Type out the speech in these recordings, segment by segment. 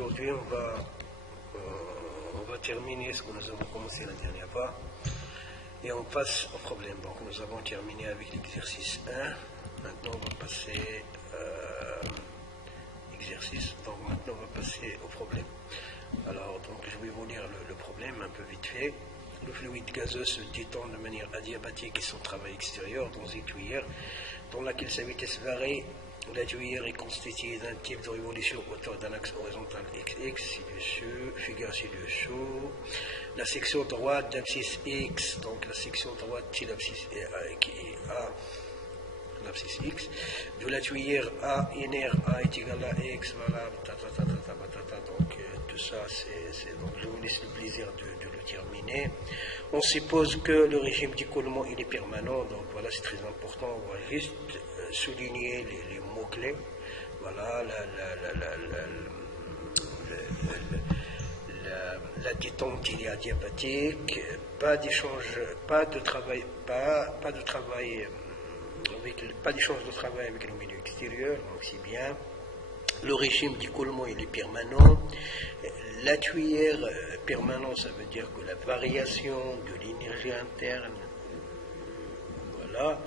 aujourd'hui on va terminer ce que nous avons commencé la dernière fois et on passe au problème. Donc nous avons terminé avec l'exercice 1, maintenant on va passer exercice, donc maintenant on va passer au problème. Alors donc je vais vous lire le problème un peu vite fait. Le fluide gazeux se détend de manière adiabatique et sans travail extérieur dans une tuyère dans laquelle sa vitesse varie. La tuyère est constituée d'un type de révolution autour d'un axe horizontal XX, ci-dessus, figure ci-dessous. La section droite d'abscisse X, donc la section droite qui est A, l'abscisse X, de la tuyère A NR, A est égal à X, voilà, donc tout ça, donc je vous laisse le plaisir de le terminer. On suppose que le régime d'écoulement il est permanent, donc voilà, c'est très important, on va juste souligner les mots-clés. Voilà, la détente il est adiabatique, pas d'échange, pas d'échange de travail avec le milieu extérieur, donc c'est bien. Le régime d'écoulement il est permanent. La tuyère permanente, ça veut dire que la variation de l'énergie interne, voilà,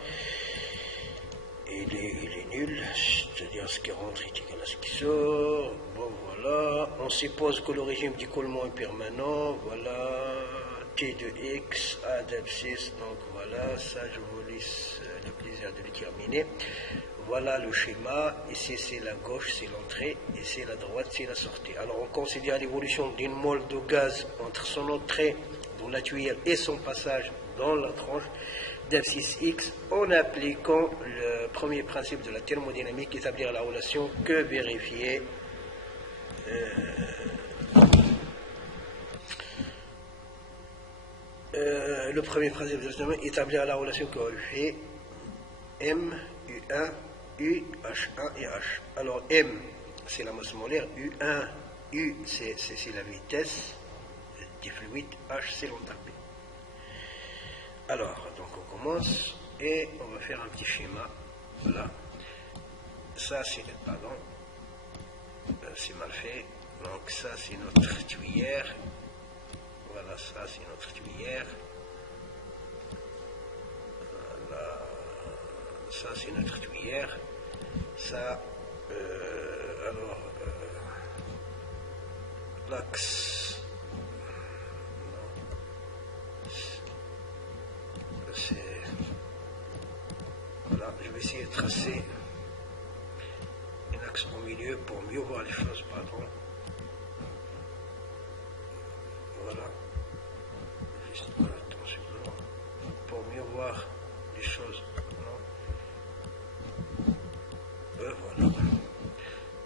il est nul, c'est-à-dire ce qui rentre est égal à ce qui sort. Bon voilà, on suppose que le régime d'écoulement est permanent, voilà, T de X, A d'abscisse, donc voilà, ça je vous laisse le plaisir de le terminer. Voilà le schéma, ici c'est la gauche, c'est l'entrée, ici la droite, c'est la sortie. Alors on considère l'évolution d'une molle de gaz entre son entrée dans la tuyère et son passage dans la tranche d'abscisse X en appliquant le premier principe de la thermodynamique, établir la relation que vérifier le premier principe de la thermodynamique, établir la relation que vérifier M, U1, U, H1 et H. Alors M, c'est la masse molaire, U1, U, c'est la vitesse du fluide, H, c'est l'enthalpie. Alors, donc on commence et on va faire un petit schéma. Voilà. Ça, c'est le ballon. C'est mal fait. Donc ça, c'est notre tuyère. Voilà, ça, c'est notre tuyère. Voilà. Ça, c'est notre tuyère. Ça, l'axe, c'est, voilà, je vais essayer de tracer un axe au milieu pour mieux voir les choses, pardon. Voilà, juste attention, pour mieux voir les choses.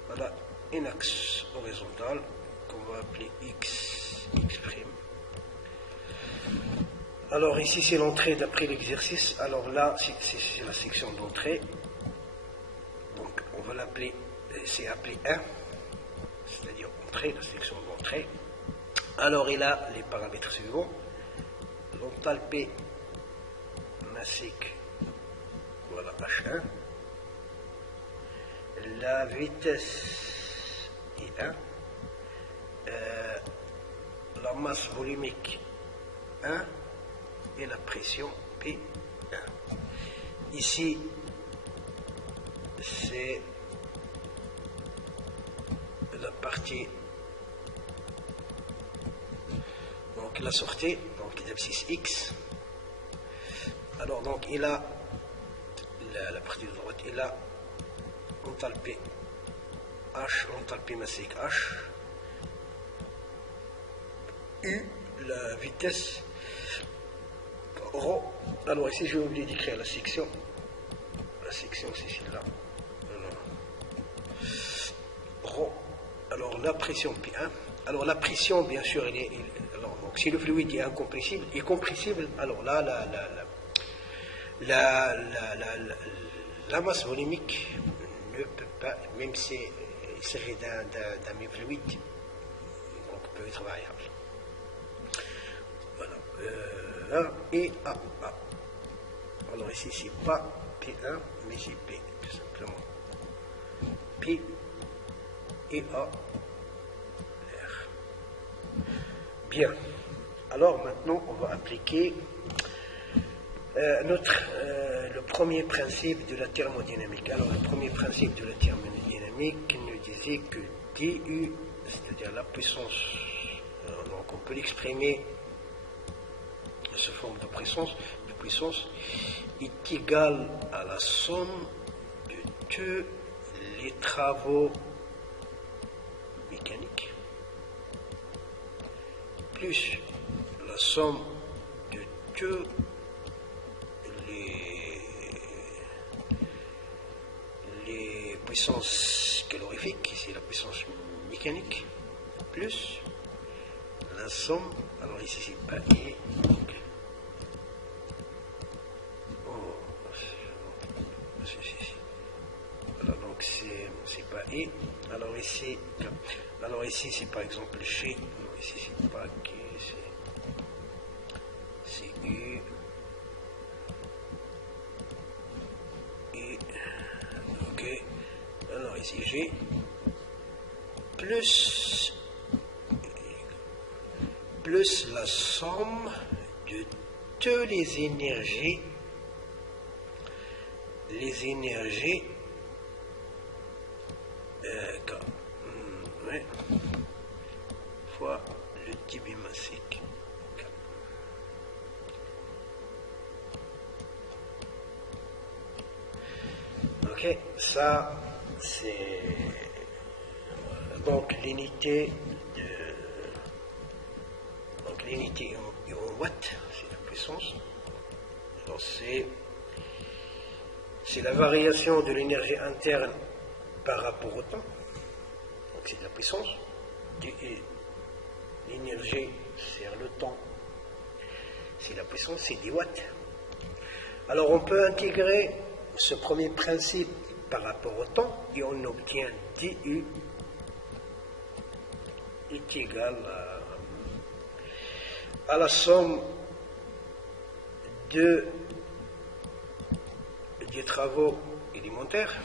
Voilà un axe horizontal qu'on va appeler X'. Alors ici c'est l'entrée d'après l'exercice. Alors là c'est la section d'entrée. Donc on va l'appeler, c'est appelé 1, c'est-à-dire entrée, la section d'entrée. Alors il a les paramètres suivants. L'enthalpie massique, voilà H1. La vitesse I1, la masse volumique 1 et la pression P1. Ici, c'est la partie, donc la sortie, donc l'abscisse X. Alors donc il a la partie de droite, il a l'enthalpie H, l'enthalpie massique H, U, la vitesse Rho. Alors ici j'ai oublié d'écrire la section. La section c'est celle-là. Rho. Alors la pression P1. Alors la pression bien sûr alors, donc, si le fluide est incompressible, alors là la masse volumique ne peut pas, même si il s'agit d'un même fluide, donc peut être variable. Voilà. A et A. Alors ici c'est pas P1 mais c'est P tout simplement. P et A Bien. Alors maintenant, on va appliquer le premier principe de la thermodynamique. Alors, le premier principe de la thermodynamique nous disait que du, c'est-à-dire la puissance, donc on peut l'exprimer sous forme de puissance, est égale à la somme de tous les travaux mécaniques plus la somme de tous les puissances calorifiques, ici la puissance mécanique, plus la somme, alors ici c'est pas I, donc, voilà, donc c'est pas I, alors ici c'est par exemple G, non, ici c'est pas G, c'est U, ok, alors ici G, plus la somme de toutes les énergies ouais, fois le débit massique. Ok, ça c'est donc l'unité en watts, c'est la puissance. Alors c'est la variation de l'énergie interne par rapport au temps. Donc c'est la puissance. L'énergie, c'est le temps. C'est la puissance, c'est 10 watts. Alors on peut intégrer ce premier principe par rapport au temps et on obtient du est égal à la somme des travaux élémentaires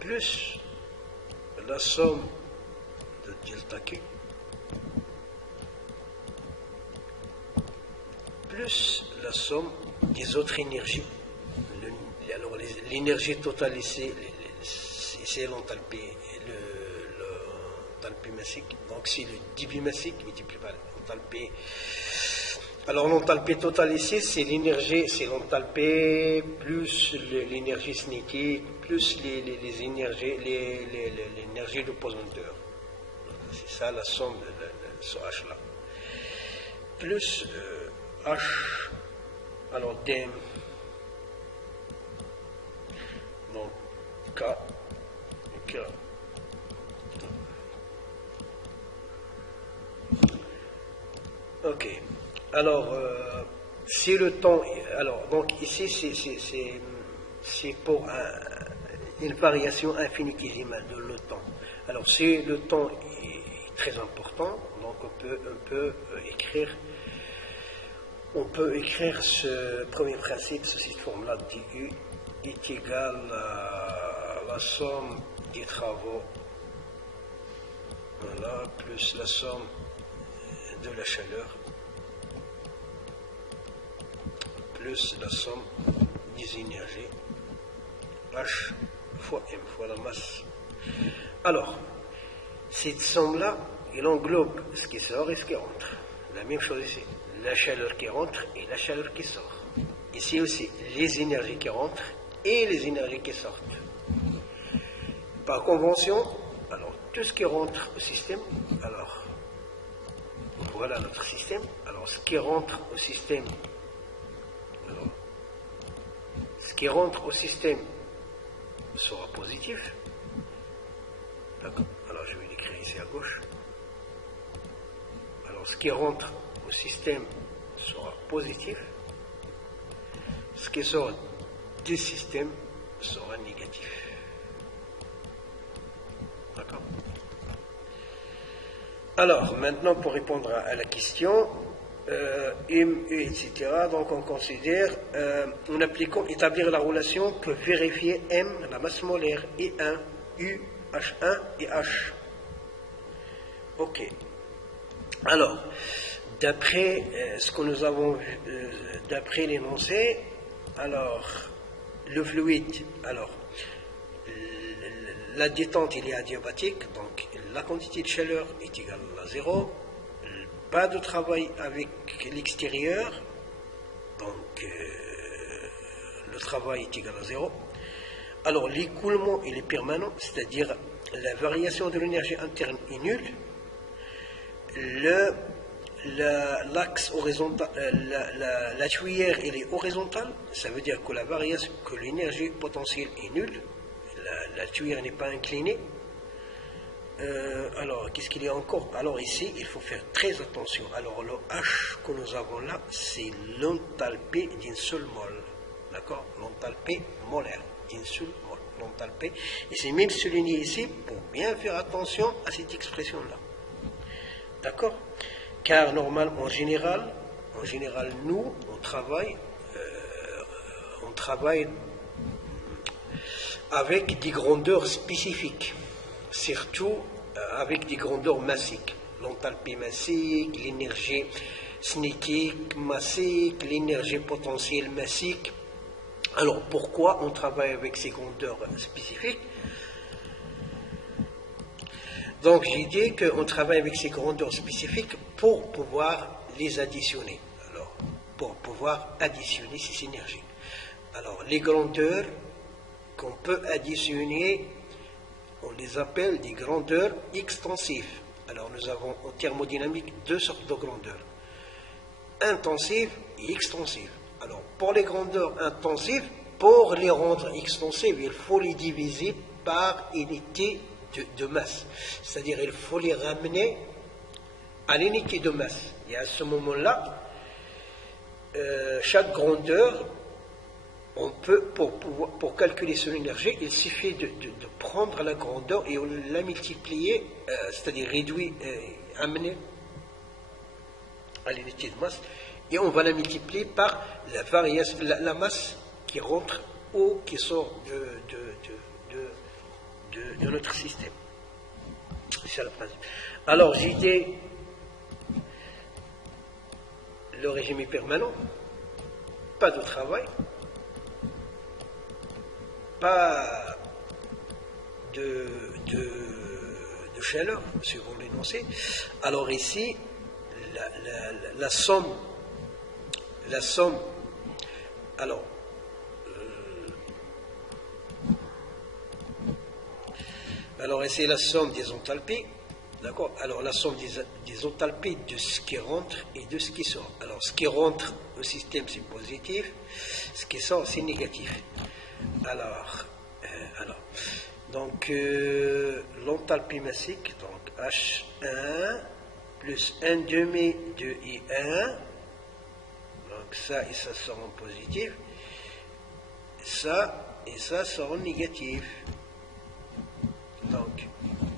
plus la somme de delta Q plus la somme des autres énergies. Alors l'énergie totale ici, c'est l'enthalpie massique. Donc c'est le débit massique multiplié par l'enthalpie. Alors l'enthalpie totale ici, c'est l'enthalpie plus l'énergie cinétique plus l'énergie de pesanteur. C'est ça la somme de ce H là. Plus H, alors D, donc K. Ok. Alors, si le temps, alors donc ici c'est pour une variation infinitésimale de le temps. Alors si le temps est très important, donc on peut écrire ce premier principe sous cette forme-là, du est égal à la somme des travaux, voilà, plus la somme de la chaleur, plus la somme des énergies, H fois M fois la masse. Alors, cette somme-là, elle englobe ce qui sort et ce qui rentre. La même chose ici, la chaleur qui rentre et la chaleur qui sort. Ici aussi, les énergies qui rentrent et les énergies qui sortent. Par convention, alors tout ce qui rentre au système, alors voilà notre système. Alors ce qui rentre au système, sera positif. D'accord. Alors je vais l'écrire ici à gauche. Alors ce qui rentre au système sera positif. Ce qui sort du système sera négatif. D'accord. Alors, maintenant, pour répondre à la question, M, U, etc., donc on considère, en appliquant, établir la relation que vérifier M, la masse molaire, I1, U, H1 et H. Ok. Alors, d'après ce que nous avons vu, d'après l'énoncé, alors, le fluide, alors, la détente il est adiabatique, donc la quantité de chaleur est égale à 0, pas de travail avec l'extérieur, donc le travail est égal à 0. Alors l'écoulement il est permanent, c'est-à-dire la variation de l'énergie interne est nulle. L'axe horizontal, la tuyère elle est horizontale, ça veut dire que la variation, que l'énergie potentielle est nulle, la tuyère n'est pas inclinée. Alors, qu'est-ce qu'il y a encore? Alors ici, il faut faire très attention. Alors le H que nous avons là, c'est l'enthalpie d'une seule mole. D'accord? L'enthalpie molaire d'une seule mole. L'enthalpie. Et c'est même souligné ici pour bien faire attention à cette expression-là. D'accord? Car normalement, en général, nous, on travaille avec des grandeurs spécifiques, surtout avec des grandeurs massiques. L'enthalpie massique, l'énergie cinétique massique, l'énergie potentielle massique. Alors pourquoi on travaille avec ces grandeurs spécifiques? Donc j'ai dit qu'on travaille avec ces grandeurs spécifiques pour pouvoir les additionner. Alors, pour pouvoir additionner ces énergies. Alors les grandeurs qu'on peut additionner, on les appelle des grandeurs extensives. Alors nous avons en thermodynamique deux sortes de grandeurs, intensives et extensives. Alors pour les grandeurs intensives, pour les rendre extensives, il faut les diviser par unité de masse. C'est-à-dire il faut les ramener à l'unité de masse. Et à ce moment-là, chaque grandeur, on peut, pour calculer son énergie, il suffit de prendre la grandeur et on la multiplier, c'est-à-dire réduire, amener à l'unité de masse, et on va la multiplier par la variation, la masse qui rentre ou qui sort de notre système. C'est le principe. Alors, j'ai dit, le régime est permanent, pas de travail, pas de chaleur, suivant l'énoncé. Alors ici, la somme, alors, ici la somme des enthalpies, d'accord? Alors la somme des enthalpies de ce qui rentre et de ce qui sort. Alors ce qui rentre au système c'est positif, ce qui sort c'est négatif. Alors, donc l'enthalpie massique, donc H1 plus 1 demi de I1, donc ça et ça sort en positif, ça et ça sort en négatif, donc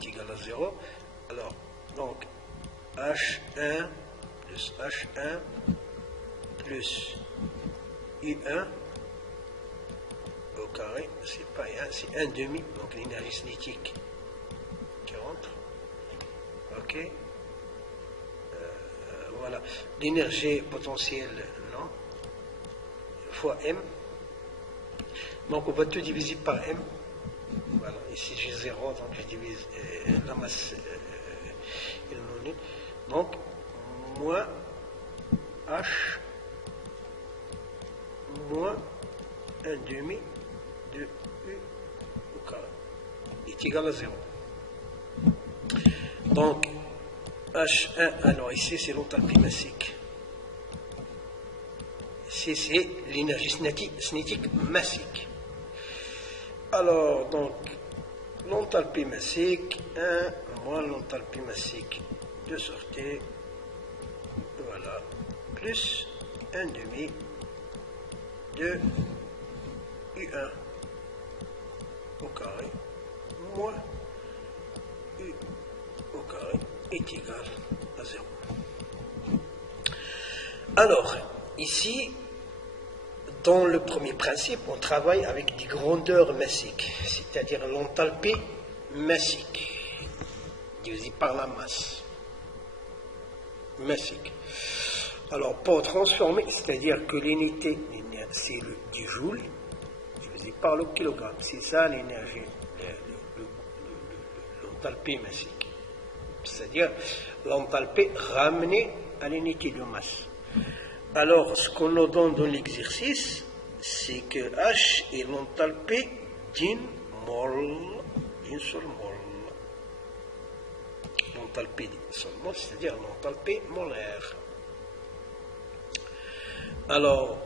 est égal à 0. Alors, donc H1 plus H1 plus I1 au carré, c'est pas 1, c'est 1 demi, donc l'énergie cinétique qui rentre. Ok. Voilà. L'énergie potentielle, non. Fois M. Donc on va tout diviser par M. Voilà. Ici j'ai 0, donc je divise la masse et le non. Donc, moins H moins 1 demi de U au carré est égal à 0. Donc, H1, alors ici c'est l'enthalpie massique. Ici c'est l'énergie cinétique massique. Alors, donc, l'enthalpie massique, 1 moins l'enthalpie massique de sortie, voilà, plus 1 demi de U1 au carré moins U au carré est égal à 0. Alors, ici, dans le premier principe, on travaille avec des grandeurs massiques, c'est-à-dire l'enthalpie massique, divisée par la masse. massique. Alors, pour transformer, c'est-à-dire que l'unité, c'est du joule, divisé par le kilogramme. C'est ça l'énergie, l'enthalpie massique. C'est-à-dire l'enthalpie ramenée à l'unité de masse. Alors, ce qu'on nous donne dans l'exercice, c'est que H est l'enthalpie d'une seule mole. L'enthalpie d'une seule mole, c'est-à-dire l'enthalpie molaire. Alors,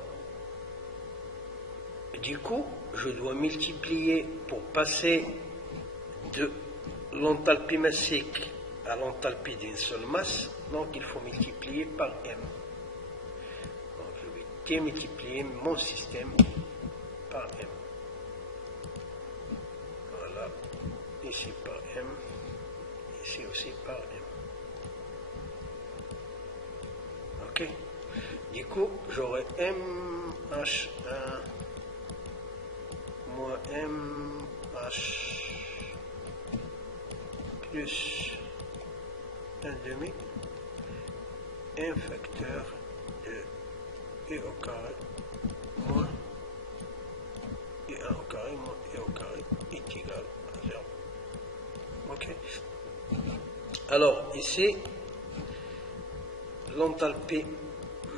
du coup, je dois multiplier pour passer de l'enthalpie massique à l'enthalpie d'une seule masse, donc il faut multiplier par M. Donc je vais démultiplier mon système par M. Voilà, ici par M, ici aussi par M. Ok? Du coup, j'aurai MH1 moins MH plus 1/2 un facteur de E au carré moins E1 au carré moins E au carré est égal à 0. Ok. Alors, ici, l'enthalpie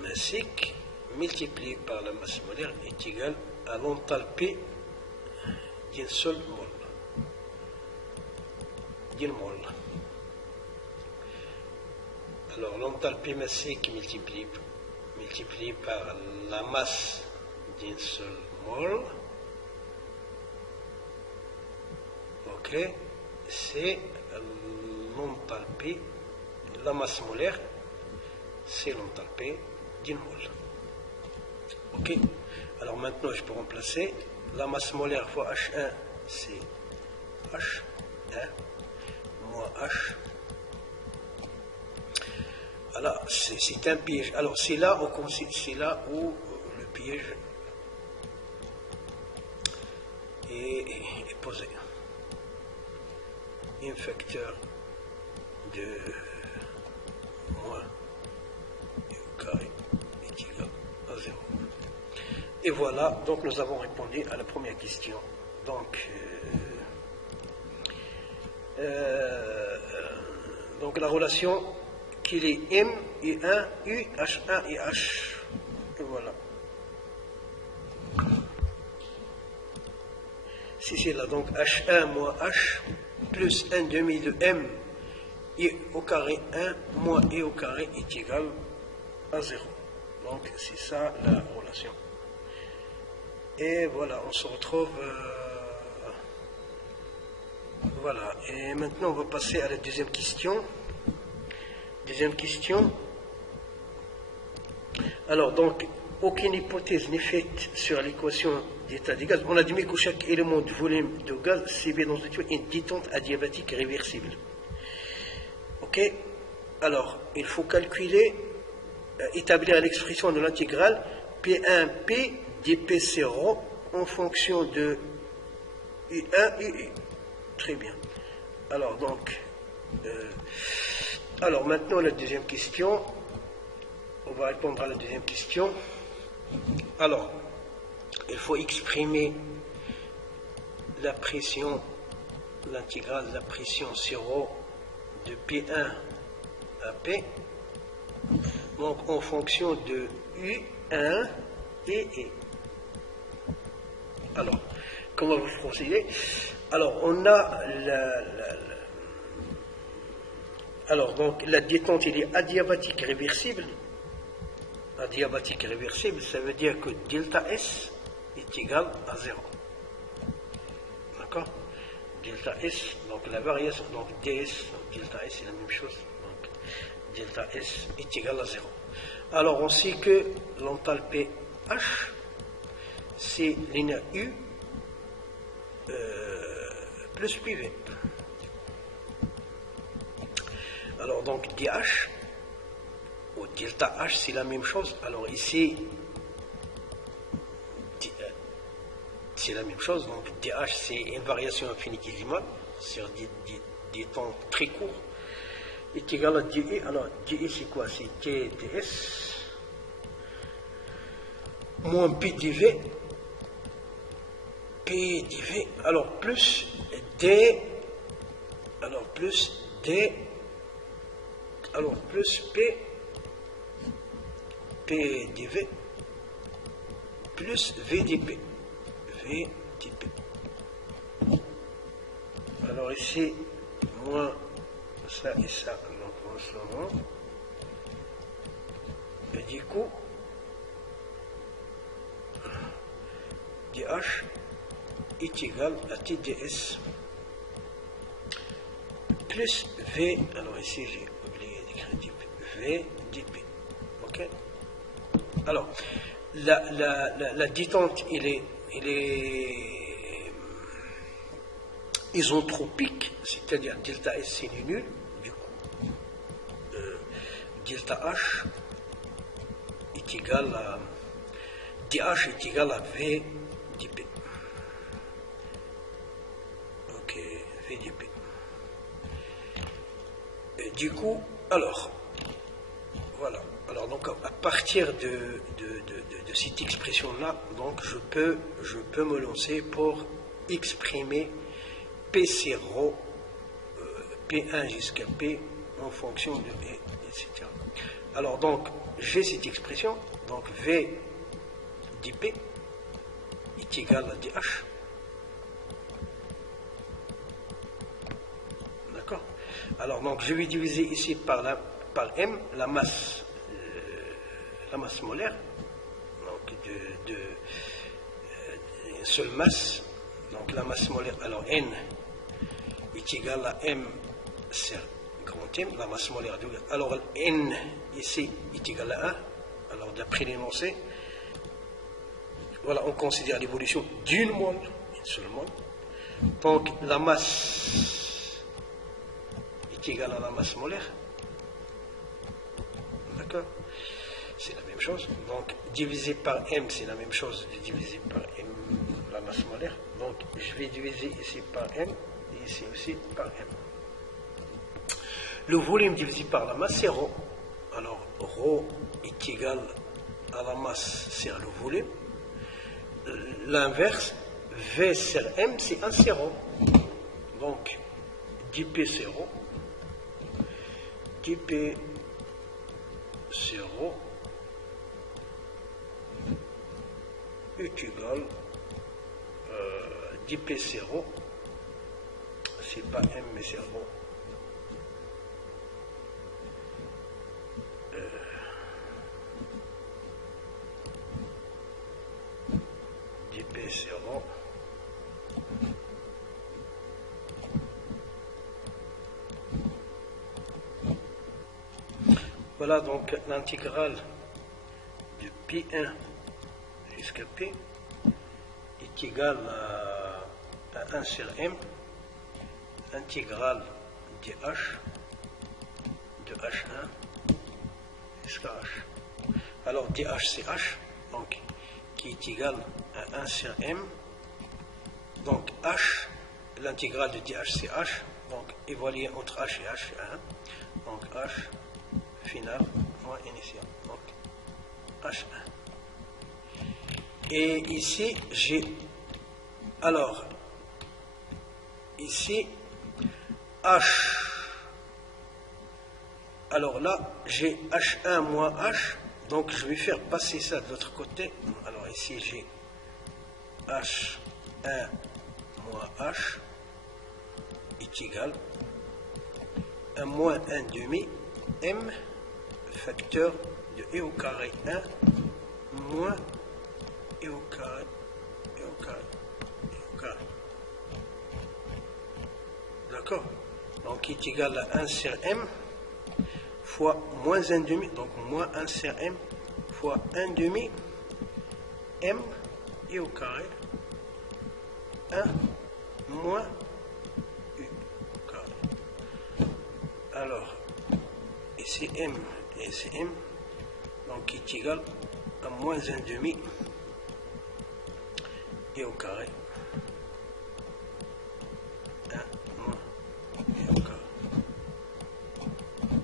massique multiplié par la masse molaire est égal à l'enthalpie d'une seule mole. D'une mole. Alors l'enthalpie massique multiplié par la masse d'une seule mole, ok, c'est l'enthalpie, la masse molaire, c'est l'enthalpie d'une mole. Ok, alors maintenant je peux remplacer la masse molaire fois H1, c'est H1 moins H. Alors c'est un piège. Alors c'est là où le piège est posé. Un facteur de moins E au carré est égal à 0. Et voilà, donc nous avons répondu à la première question. Donc la relation qu'il est M, U1, U, H1 et H. Et voilà. C'est là, donc H1 moins H plus 1/2 de M, I au carré 1 moins I au carré est égal à 0. Donc c'est ça la relation. Et voilà, on se retrouve. Voilà, et maintenant on va passer à la deuxième question. Deuxième question. Alors, donc, aucune hypothèse n'est faite sur l'équation d'état des gaz. On admet que chaque élément de volume de gaz CB dans une tuyau est une détente adiabatique réversible. Ok? Alors, il faut calculer, établir l'expression de l'intégrale P1P dP0 en fonction de U1 UI. Très bien. Alors, donc, alors maintenant la deuxième question. On va répondre à la deuxième question. Alors, il faut exprimer la pression, l'intégrale de la pression 0 de P1 à P, donc en fonction de U1 et E. Alors, comment vous procédez? Alors, on a alors, donc, la détente, elle est adiabatique réversible. Adiabatique réversible, ça veut dire que delta S est égal à 0. D'accord? Delta S, donc la variation, donc ds, donc delta S, c'est la même chose. Donc, delta S est égal à 0. Alors, on sait que l'enthalpie H, c'est l'énergie U plus PV. Alors, donc, DH, ou delta H, c'est la même chose. Alors, ici, c'est la même chose. Donc, DH, c'est une variation infinitésimale sur des temps très courts. est égal à dI. Alors, dI, c'est quoi? C'est T ds moins P dV. P dV. Alors, plus D. Alors, plus D. Alors, plus P. P dV. Plus V dP. V dP. Alors, ici, moins ça et ça, donc on se rend. Et du coup, dH est égal à TDS plus V, alors ici j'ai oublié d'écrire V dP. Ok? Alors, la détente, il est isotropique, c'est-à-dire delta S c'est nul, du coup delta H est égal à dH est égal à V dP. Ok, V dP. Et du coup, alors, voilà. Alors donc à partir de cette expression-là, donc je peux me lancer pour exprimer P0, P1 jusqu'à P en fonction de E, etc. Alors donc j'ai cette expression, donc V dP est égal à dH. D'accord? Alors donc je vais diviser ici par M la masse molaire, donc une seule masse, donc la masse molaire, alors N est égal à M sur grand M, la masse molaire, alors N ici est égal à 1, alors d'après l'énoncé, voilà, on considère l'évolution d'une mole, une seule mole, donc la masse est égale à la masse molaire, d'accord? C'est la même chose. Donc, divisé par M, c'est la même chose de diviser par M, la masse molaire. Donc, je vais diviser ici par M et ici aussi par M. Le volume divisé par la masse, c'est ρ. Alors, ρ est égal à la masse sur le volume. L'inverse, V sur M, c'est 1 sur ρ. Donc, dP c'est ρ. dP c'est ρ est égal dP0, c'est pas M mais c'est ρ, dP0 voilà donc l'intégrale de P1 jusqu'à P est égal à 1 sur M, intégrale dH de H1 jusqu'à H. Alors dH c'est H, donc qui est égal à 1 sur M, donc H, l'intégrale de dH c'est H, donc évalué entre H et H, 1, donc H final moins initial, donc H1. Et ici, j'ai, alors, ici, H. Alors là, j'ai H1 moins H, donc je vais faire passer ça de l'autre côté. Alors ici, j'ai H1 moins H est égal à moins 1 demi M facteur de E au carré 1 moins E au carré, E au carré, E au carré. D'accord? Donc, il est égal à 1 sur M fois moins 1 demi, donc moins 1 sur M fois 1 demi M E au carré 1 moins U au carré. Alors, ici M et ici M, donc qui est égal à moins 1 demi et au carré 1 moins et au carré.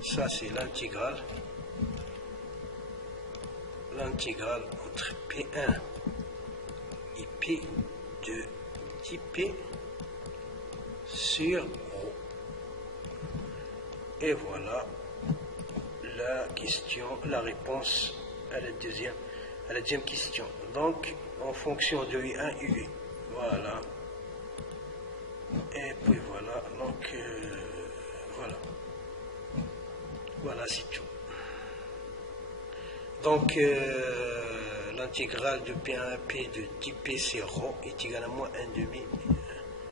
Ça, c'est l'intégrale. L'intégrale entre P1 et P2 d'IP sur ρ. Et voilà la question, la réponse à la deuxième question. Donc, en fonction de U1 et U, voilà. Et puis voilà, donc voilà. Voilà, c'est tout. Donc, l'intégrale de P1 à P de d'IP c'est ρ est égal à moins 1 demi